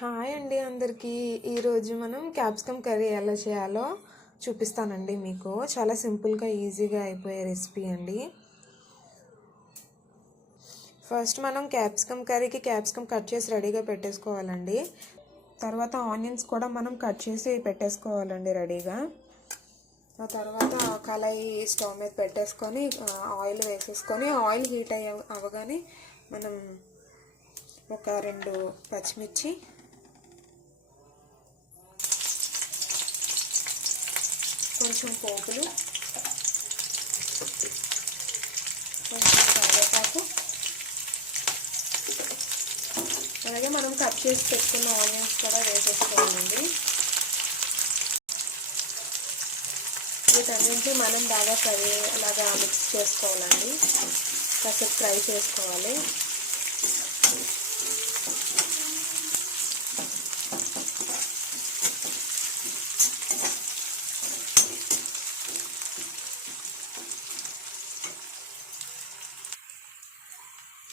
Hi అండి అందరికీ. ఈరోజు మనం క్యాప్సికమ్ కర్రీ ఎలా చేయాలో చూపిస్తానండి మీకు. చాలా సింపుల్గా ఈజీగా అయిపోయే రెసిపీ అండి. ఫస్ట్ మనం క్యాప్సికమ్ కర్రీకి క్యాప్సికమ్ కట్ చేసి రెడీగా పెట్టేసుకోవాలండి. తర్వాత ఆనియన్స్ కూడా మనం కట్ చేసి పెట్టేసుకోవాలండి రెడీగా. ఆ తర్వాత కళాయి స్టవ్ మీద పెట్టేసుకొని ఆయిల్ వేసేసుకొని ఆయిల్ హీట్ అయ్య అవ్వగానే మనం ఒక రెండు పచ్చిమిర్చి కొంచెం పోపులు కొంచెం కరివేపాకు అలాగే మనం కట్ చేసి పెట్టుకున్న ఆనియన్స్ కూడా వేసేసుకోవాలండి వీటన్నింటినీ మనం బాగా ఫ్రై అలాగా మిక్స్ చేసుకోవాలండి కాసేపు ఫ్రై చేసుకోవాలి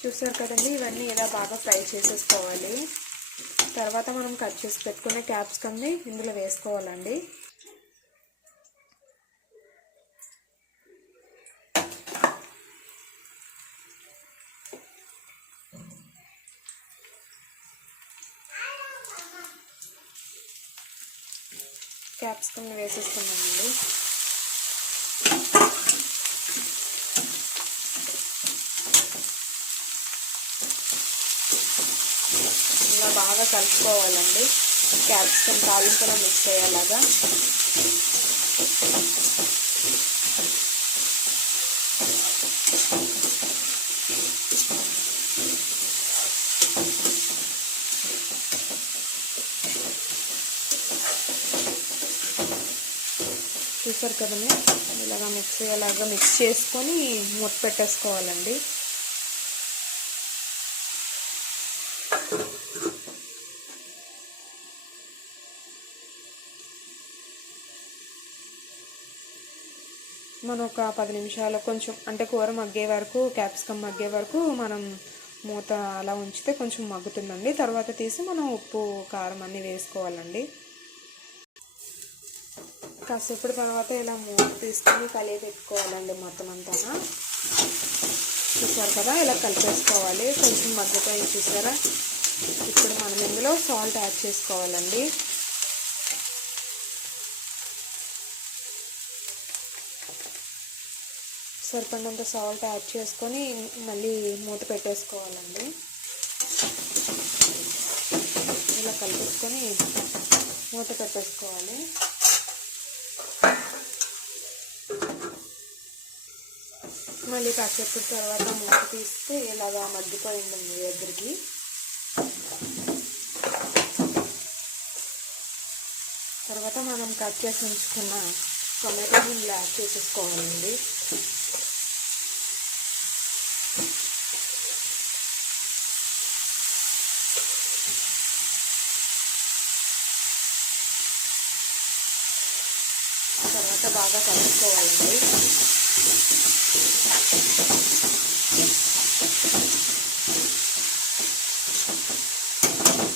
చూసారు కదండి ఇవన్నీ ఇలా బాగా ఫ్రై చేసేసుకోవాలి. తర్వాత మనం కట్ చేసి పెట్టుకునే క్యాప్సికమ్ని ఇందులో వేసుకోవాలండి. క్యాప్సికమ్ని వేసేసుకున్నామండి. ఇలా బాగా కలుపుకోవాలండి. క్యాప్సికమ్ తాలింపులో మిక్స్ అయ్యేలాగా. చూసారు కదండి? ఇలాగా మిక్స్ అయ్యేలాగా మిక్స్ చేసుకొని మూత పెట్టేసుకోవాలండి. మనం ఒక పది నిమిషాలు కొంచెం అంటే కూర మగ్గే వరకు క్యాప్సికమ్ మగ్గే వరకు మనం మూత అలా ఉంచితే కొంచెం మగ్గుతుందండి. తర్వాత తీసి మనం ఉప్పు కారం అన్నీ వేసుకోవాలండి. కాసేపటి తర్వాత ఇలా మూత తీసుకొని కలిపి పెట్టుకోవాలండి మొత్తం అంతా. చూసారు కదా ఇలా కలిపేసుకోవాలి. కొంచెం మగ్గిపోయి చూసారా? ఇప్పుడు మనం ఇందులో సాల్ట్ యాడ్ చేసుకోవాలండి. సరిపడినంత సాల్ట్ యాడ్ చేసుకొని మళ్ళీ మూత పెట్టేసుకోవాలండి. ఇలా కలిపేసుకొని మూత పెట్టేసుకోవాలి. మళ్ళీ కాసేపు తర్వాత మూత తీస్తే ఇలాగా మగ్గిపోయిందండి దగ్గరికి తర్వాత మనం కట్ చేసి ఉంచుకున్న టొమాటో ఇలా యాడ్ చేసేసుకోవాలండి. తర్వాత బాగా కలుపుకోవాలండి.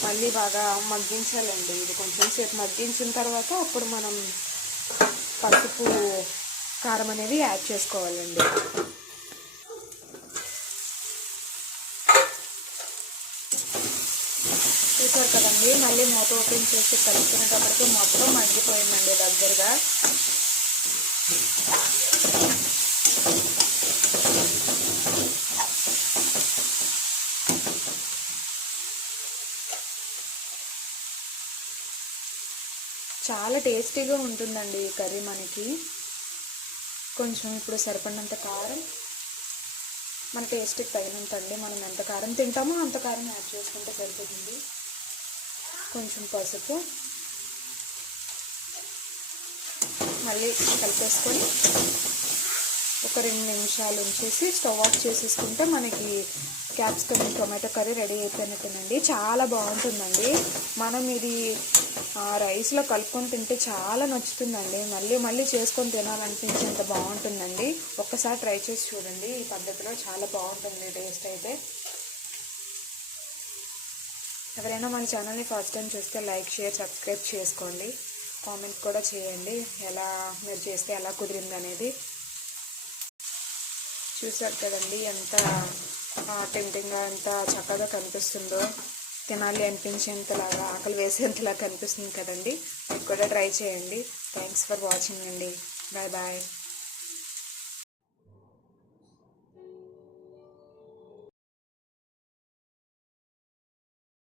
మళ్ళీ బాగా మగ్గించాలండి. ఇది కొంచెం సేపు మగ్గించిన తర్వాత అప్పుడు మనం పసుపు కారం అనేది యాడ్ చేసుకోవాలండి. చూసారు కదండి మళ్ళీ మూత ఓపెన్ చేసి కలుపుకునేటప్పటికి మొత్తం మగ్గిపోయిందండి దగ్గరగా. చాలా టేస్టీగా ఉంటుందండి ఈ కర్రీ మనకి. కొంచెం ఇప్పుడు సరిపడినంత కారం మన టేస్ట్కి తగినంత అండి మనం ఎంత కారం తింటామో అంత కారం యాడ్ చేసుకుంటే సరిపోతుంది. కొంచెం పసుపు మళ్ళీ కలిపేసుకొని ఒక రెండు నిమిషాలు ఉంచేసి స్టవ్ ఆఫ్ చేసేసుకుంటే మనకి క్యాప్సికమ్ టొమాటో కర్రీ రెడీ అయిపోయినట్టేనండి. చాలా బాగుంటుందండి. మనం ఇది రైస్లో కలుపుకొని తింటే చాలా నచ్చుతుందండి. మళ్ళీ మళ్ళీ చేసుకొని తినాలనిపించేంత బాగుంటుందండి. ఒక్కసారి ట్రై చేసి చూడండి. ఈ పద్ధతిలో చాలా బాగుంటుంది టేస్ట్ అయితే. ఎవరైనా మన ఛానల్ని ఫస్ట్ టైం చూస్తే లైక్ షేర్ సబ్స్క్రైబ్ చేసుకోండి. కామెంట్ కూడా చేయండి. ఎలా మీరు చేస్తే ఎలా కుదిరింది అనేది. చూసారు కదండి ఎంత టెంటింగ్గా ఎంత చక్కగా కనిపిస్తుందో. తినాలి అనిపించేంతలాగా ఆకలి వేసేంతలా కనిపిస్తుంది కదండి. మీరు కూడా ట్రై చేయండి. థ్యాంక్స్ ఫర్ వాచింగ్ అండి. Bye bye